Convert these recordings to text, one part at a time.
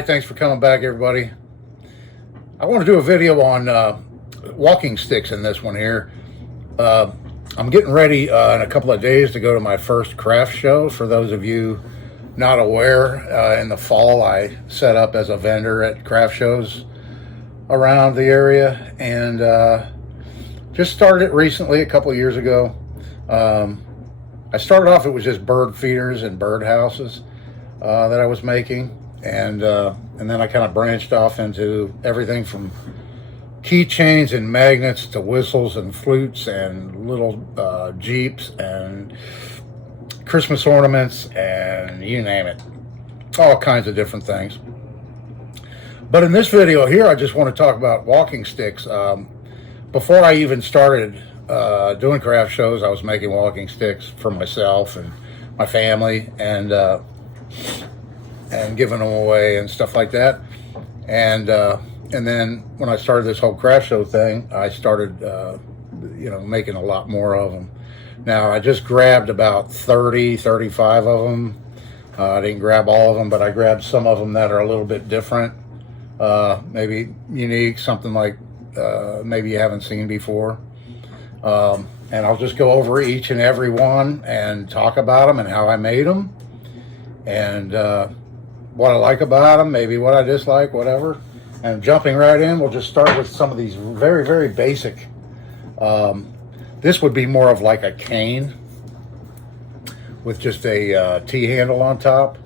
Hi, thanks for coming back, everybody. I want to do a video on walking sticks in this one here. I'm getting ready in a couple of days to go to my first craft show. For those of you not aware, in the fall I set up as a vendor at craft shows around the area, and just started it recently, a couple of years ago. I started off, it was just bird feeders and bird houses that I was making, and then I kind of branched off into everything from keychains and magnets to whistles and flutes and little Jeeps and Christmas ornaments and you name it, all kinds of different things. But in this video here, I just want to talk about walking sticks. Before I even started doing craft shows, I was making walking sticks for myself and my family, and giving them away and stuff like that. And then when I started this whole craft show thing, I started making a lot more of them. Now I just grabbed about 35 of them. I didn't grab all of them, but I grabbed some of them that are a little bit different, maybe unique, something like maybe you haven't seen before. And I'll just go over each and every one and talk about them and how I made them, and what I like about them, maybe what I dislike, whatever. And jumping right in, we'll just start with some of these very, very basic. This would be more of like a cane with just a T-handle on top,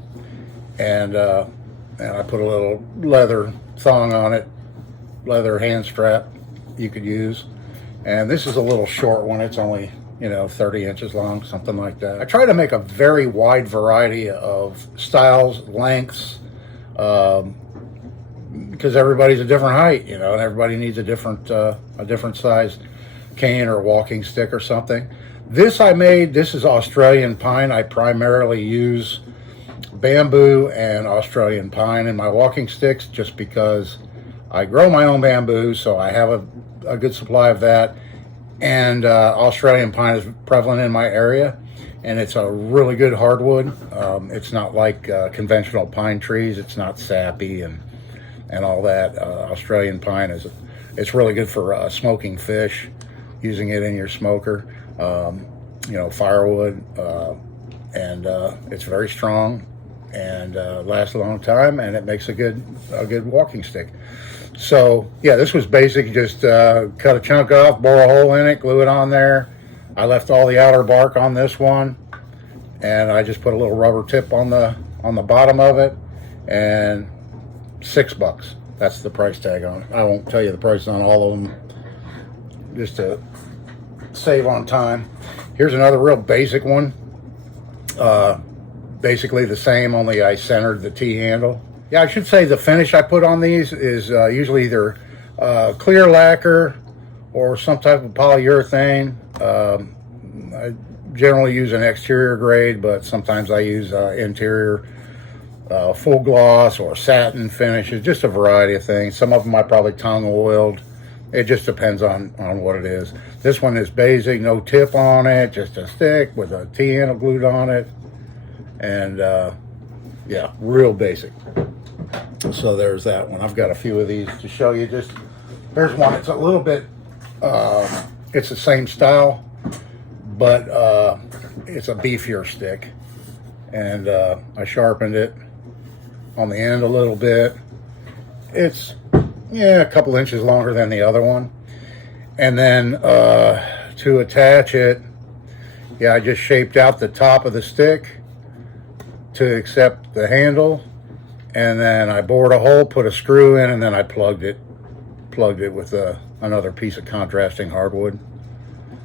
and I put a little leather thong on it, leather hand strap you could use. And this is a little short one. It's only 30 inches long, something like that. I try to make a very wide variety of styles, lengths, because everybody's a different height, and everybody needs a different size cane or walking stick or something. This I made, this is Australian pine. I primarily use bamboo and Australian pine in my walking sticks just because I grow my own bamboo, so I have a good supply of that. And Australian pine is prevalent in my area, and it's a really good hardwood. It's not like conventional pine trees. It's not sappy and all that. Australian pine it's really good for smoking fish, using it in your smoker, firewood, and it's very strong and lasts a long time, and it makes a good walking stick. So yeah, this was basic. Just cut a chunk off, bore a hole in it, glue it on there. I left all the outer bark on this one, and I just put a little rubber tip on the bottom of it, and $6. That's the price tag on it. I won't tell you the price on all of them, just to save on time. Here's another real basic one. Basically the same, only I centered the T-handle. Yeah, I should say the finish I put on these is usually either clear lacquer or some type of polyurethane. I generally use an exterior grade, but sometimes I use interior full gloss or satin finishes, just a variety of things. Some of them I probably tongue oiled. It just depends on what it is. This one is basic, no tip on it, just a stick with a T-handle glued on it. And yeah, real basic. So there's that one. I've got a few of these to show you. There's one. It's a little bit, it's the same style, but it's a beefier stick. And I sharpened it on the end a little bit. It's, a couple inches longer than the other one. And then to attach it, I just shaped out the top of the stick to accept the handle. And then I bored a hole, put a screw in, and then I plugged it with another piece of contrasting hardwood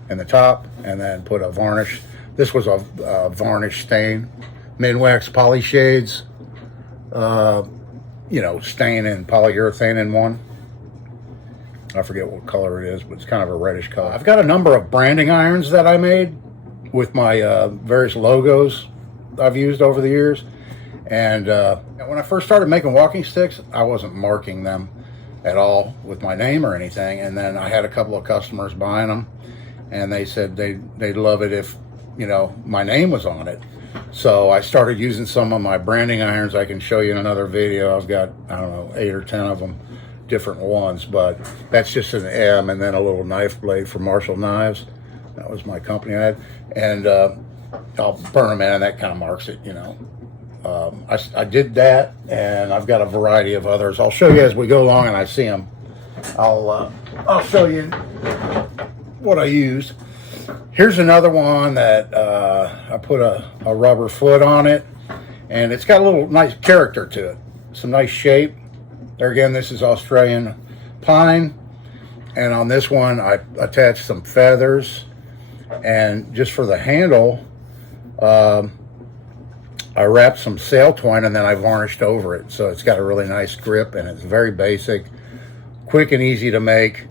in the top, and then put a varnish. This was a varnish stain, Minwax Poly Shades, stain and polyurethane in one. I forget what color it is, but it's kind of a reddish color. I've got a number of branding irons that I made with my various logos I've used over the years. And when I first started making walking sticks, I wasn't marking them at all with my name or anything. And then I had a couple of customers buying them, and they said they'd love it if my name was on it. So I started using some of my branding irons. I can show you in another video. I've got, I don't know, 8 or 10 of them, different ones, but that's just an M, and then a little knife blade for Marshall Knives. That was my company I had. And I'll burn them in, and that kind of marks it, you know. I did that, and I've got a variety of others. I'll show you as we go along and I see them. I'll show you what I used. Here's another one that I put a rubber foot on it, and it's got a little nice character to it, some nice shape. There again, this is Australian pine, and on this one I attached some feathers, and just for the handle I wrapped some sail twine, and then I varnished over it, so it's got a really nice grip, and it's very basic, quick and easy to make.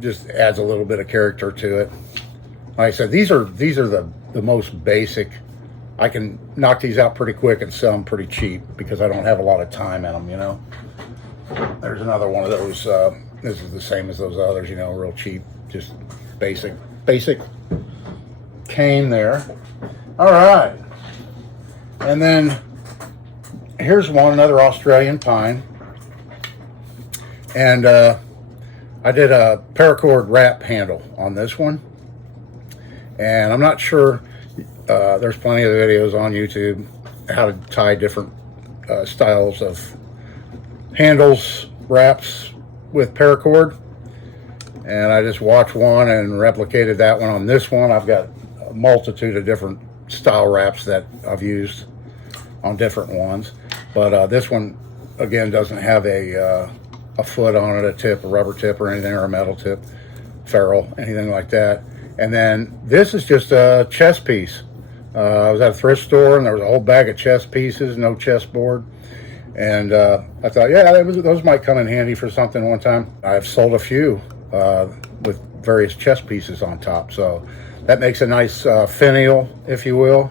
Just adds a little bit of character to it. Like I said, these are the most basic. I can knock these out pretty quick and sell them pretty cheap because I don't have a lot of time in them, you know. There's another one of those. This is the same as those others, you know, real cheap, just basic cane there. All right, and then here's another Australian pine, and I did a paracord wrap handle on this one, and I'm not sure, there's plenty of videos on YouTube how to tie different styles of handles, wraps with paracord, and I just watched one and replicated that one on this one. I've got a multitude of different style wraps that I've used on different ones, but this one again doesn't have a foot on it, a tip, a rubber tip or anything, or a metal tip, ferrule, anything like that. And then this is just a chest piece. I was at a thrift store and there was a whole bag of chest pieces, no chessboard, and I thought, yeah, those might come in handy for something one time. I've sold a few with various chest pieces on top, so that makes a nice finial, if you will,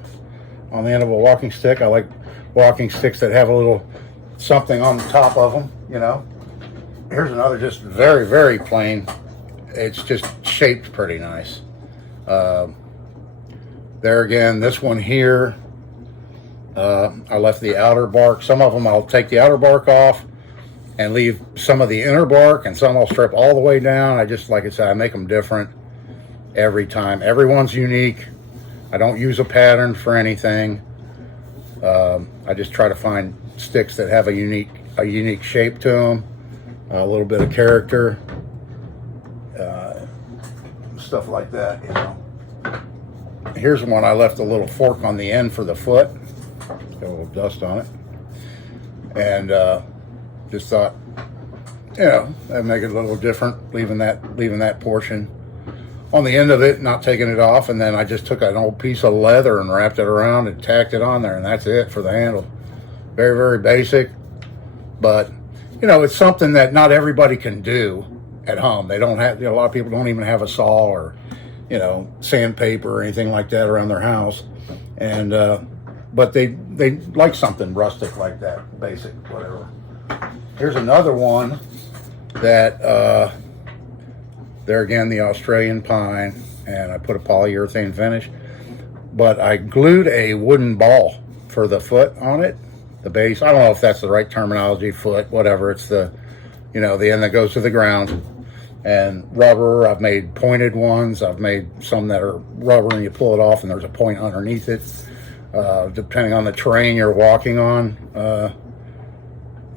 on the end of a walking stick. I like walking sticks that have a little something on the top of them, you know. Here's another just very, very plain. It's just shaped pretty nice. There again, this one here, I left the outer bark. Some of them I'll take the outer bark off and leave some of the inner bark, and some I'll strip all the way down. I just, like I said, I make them different every time. Everyone's unique. I don't use a pattern for anything. I just try to find sticks that have a unique shape to them. A little bit of character, stuff like that, you know. Here's one I left a little fork on the end for the foot. Got a little dust on it, and just thought, you know, that'd make it a little different, leaving that portion on the end of it, not taking it off. And then I just took an old piece of leather and wrapped it around and tacked it on there, and that's it for the handle. Very, very basic, but you know, it's something that not everybody can do at home. They don't have, you know, a lot of people don't even have a saw or, you know, sandpaper or anything like that around their house. And, but they like something rustic like that, basic, whatever. Here's another one that, there again, the Australian pine, and I put a polyurethane finish, but I glued a wooden ball for the foot on it. The base, I don't know if that's the right terminology, foot, whatever. It's the, you know, the end that goes to the ground. And rubber, I've made pointed ones. I've made some that are rubber and you pull it off and there's a point underneath it. Depending on the terrain you're walking on,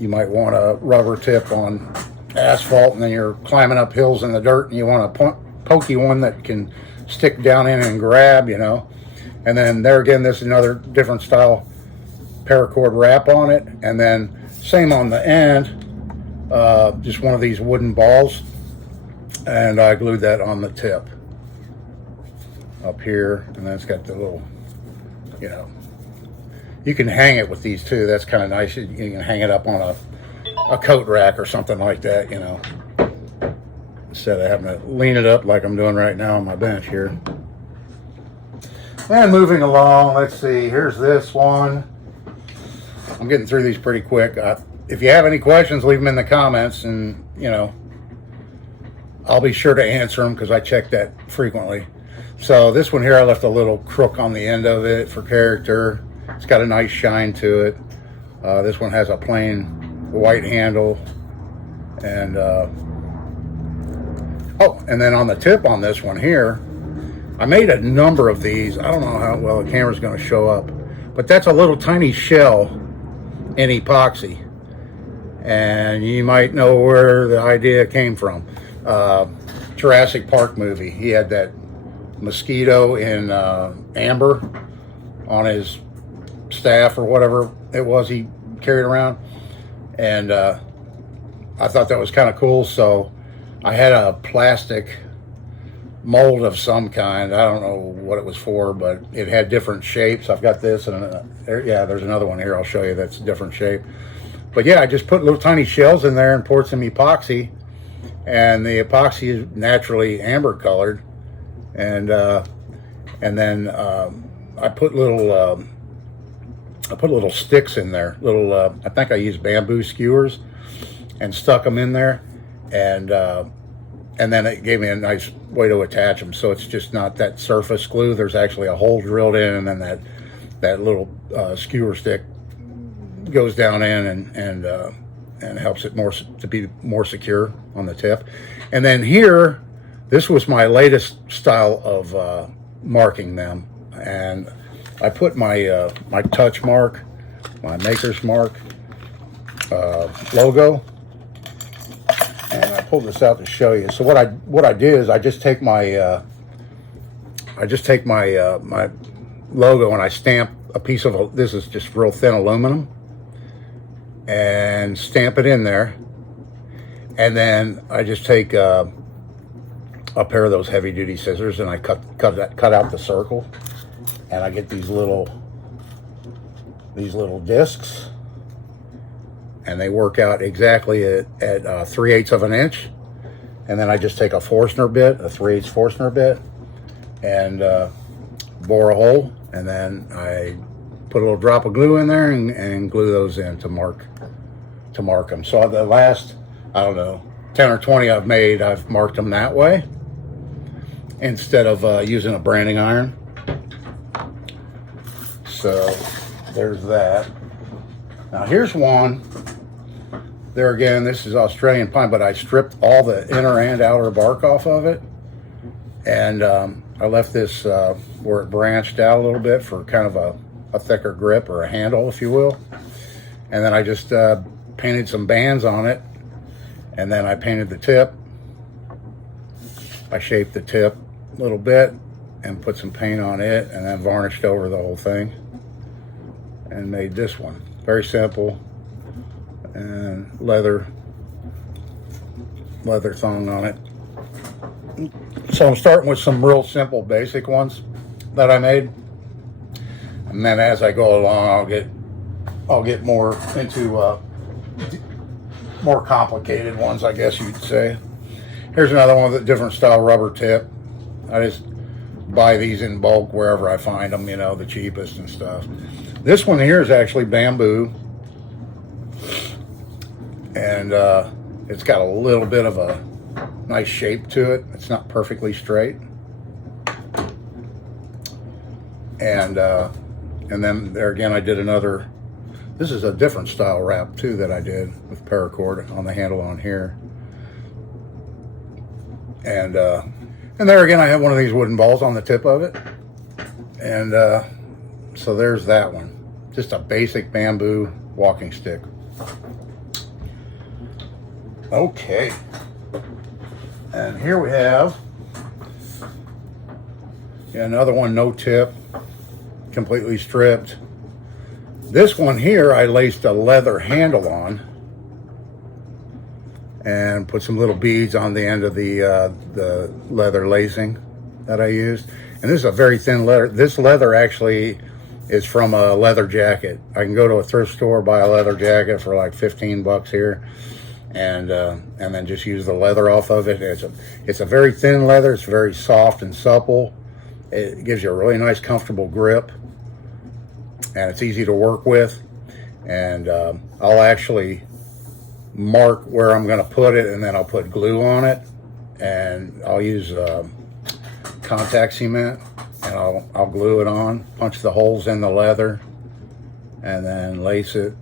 you might want a rubber tip on asphalt, and then you're climbing up hills in the dirt and you want a pokey one that can stick down in and grab, you know. And then there again, this is another different style paracord wrap on it, and then same on the end, just one of these wooden balls, and I glued that on the tip up here, and then it's got the little, you know, you can hang it with these too. That's kind of nice. You can hang it up on a coat rack or something like that, you know, instead of having to lean it up like I'm doing right now on my bench here. And moving along, let's see, here's this one. I'm getting through these pretty quick. If you have any questions, leave them in the comments, and, you know, I'll be sure to answer them because I check that frequently. So this one here, I left a little crook on the end of it for character. It's got a nice shine to it. This one has a plain white handle. And oh, and then on the tip on this one here, I made a number of these. I don't know how well the camera's going to show up, but that's a little tiny shell in epoxy. And you might know where the idea came from. Jurassic Park movie. He had that mosquito in amber on his staff or whatever it was he carried around. And I thought that was kind of cool. So I had a plastic mold of some kind. I don't know what it was for, but it had different shapes. I've got this, and yeah, there's another one here I'll show you that's a different shape. But yeah, I just put little tiny shells in there and poured some epoxy, and the epoxy is naturally amber colored, and then I put little sticks in there, little I think I used bamboo skewers, and stuck them in there, and then it gave me a nice way to attach them. So it's just not that surface glue. There's actually a hole drilled in, and then that little skewer stick goes down in and helps it more to be more secure on the tip. And then here, this was my latest style of marking them, and I put my my touch mark, my maker's mark logo. And I pulled this out to show you. So what I did is I just take my my logo and I stamp a piece of this is just real thin aluminum, and stamp it in there. And then I just take a pair of those heavy duty scissors and I cut out the circle, and I get these little discs. And they work out exactly at 3/8 of an inch. And then I just take a Forstner bit, a 3/8 Forstner bit, and bore a hole. And then I put a little drop of glue in there and glue those in to mark them. So the last, I don't know, 10 or 20 I've made, I've marked them that way instead of using a branding iron. So there's that. Now here's one. There again, this is Australian pine, but I stripped all the inner and outer bark off of it. And I left this where it branched out a little bit for kind of a thicker grip, or a handle, if you will. And then I just painted some bands on it. And then I painted the tip. I shaped the tip a little bit and put some paint on it, and then varnished over the whole thing and made this one. Very simple, and leather thong on it. So I'm starting with some real simple basic ones that I made, and then as I go along I'll get more into more complicated ones, I guess you'd say. Here's another one with a different style rubber tip. I just buy these in bulk wherever I find them, you know, the cheapest and stuff. This one here is actually bamboo, and it's got a little bit of a nice shape to it. It's not perfectly straight. And then there again, I did another, this is a different style wrap too that I did with paracord on the handle on here. And there again, I have one of these wooden balls on the tip of it. And so there's that one. Just a basic bamboo walking stick. Okay. And here we have another one, no tip, completely stripped. This one here, I laced a leather handle on and put some little beads on the end of the leather lacing that I used. And this is a very thin leather. This leather actually is from a leather jacket. I can go to a thrift store, buy a leather jacket for like 15 bucks here, and then just use the leather off of it. It's a very thin leather. It's very soft and supple. It gives you a really nice, comfortable grip, and it's easy to work with. And I'll actually mark where I'm going to put it, and then I'll put glue on it, and I'll use contact cement, and I'll glue it on, punch the holes in the leather, and then lace it.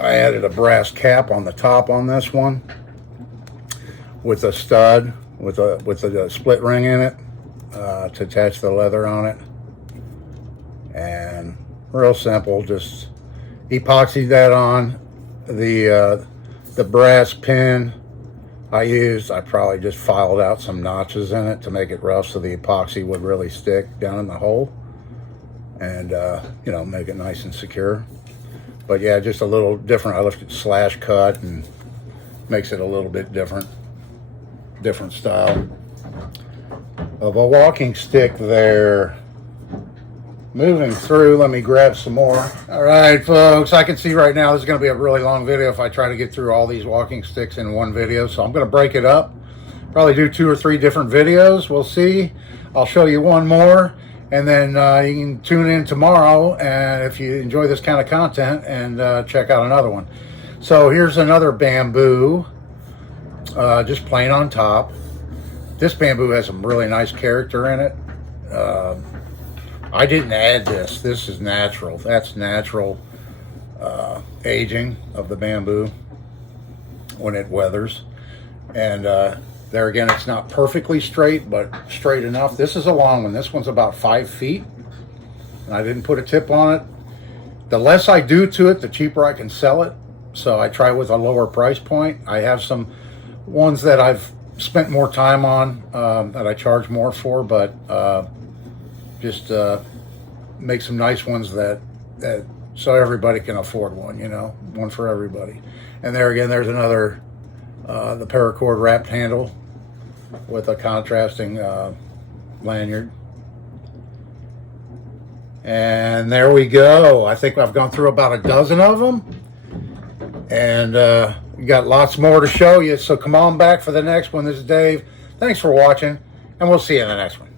I added a brass cap on the top on this one with a stud with a split ring in it to attach the leather on it. And real simple, just epoxied that on. The brass pin I probably just filed out some notches in it to make it rough so the epoxy would really stick down in the hole and you know, make it nice and secure. But yeah, just a little different. I left it slash cut and makes it a little bit different style of a walking stick there. Moving through, let me grab some more. All right, folks, I can see right now this is going to be a really long video if I try to get through all these walking sticks in one video. So I'm going to break it up. Probably do 2 or 3 different videos. We'll see. I'll show you one more, and then you can tune in tomorrow, and if you enjoy this kind of content, and check out another one. So here's another bamboo, just plain on top. This bamboo has some really nice character in it. I didn't add this. This is natural. That's natural aging of the bamboo when it weathers. And there again, it's not perfectly straight, but straight enough. This is a long one. This one's about 5 feet. And I didn't put a tip on it. The less I do to it, the cheaper I can sell it. So I try with a lower price point. I have some ones that I've spent more time on that I charge more for, but just make some nice ones that so everybody can afford one, you know, one for everybody. And there again, there's another the paracord wrapped handle with a contrasting lanyard. And there we go. I think I've gone through about a dozen of them, and we got lots more to show you, so come on back for the next one. This is Dave. Thanks for watching, and we'll see you in the next one.